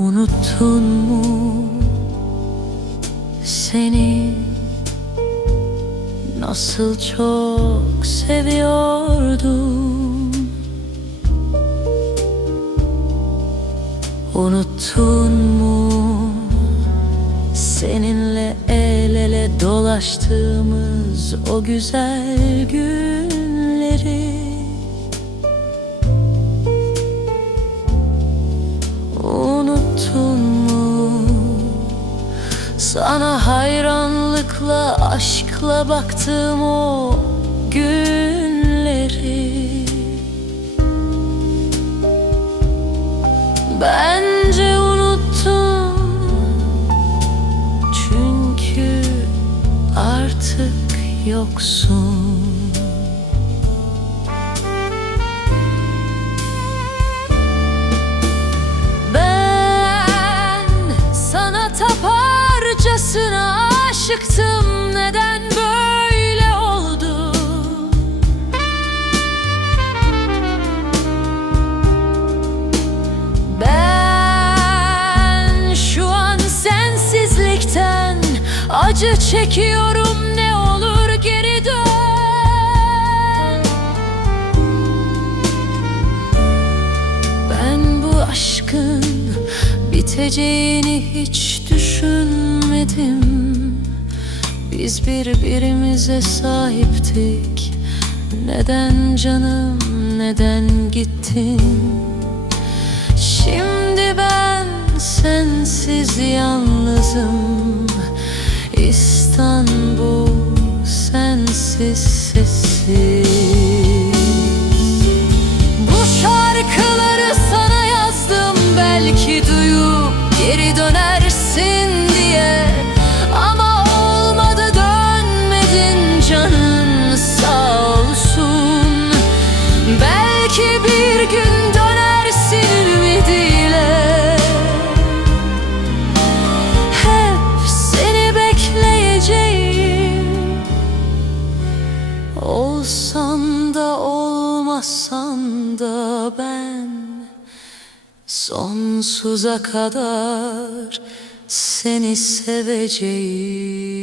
Unuttun mu seni? Nasıl çok seviyordum? Unuttun mu seninle el ele dolaştığımız o güzel günleri sana hayranlıkla aşkla baktığım o günleri. Bence unuttum Çünkü artık yoksun aşıktım Neden böyle oldu? Ben şu an sensizlikten acı çekiyorum. Ne olur geri dön. Ben bu aşkın biteceğini hiç düşünmedim Biz birbirimize sahiptik. Neden canım neden gittin? Şimdi ben sensiz yalnızım Olsan da olmasan da ben Sonsuza kadar seni seveceğim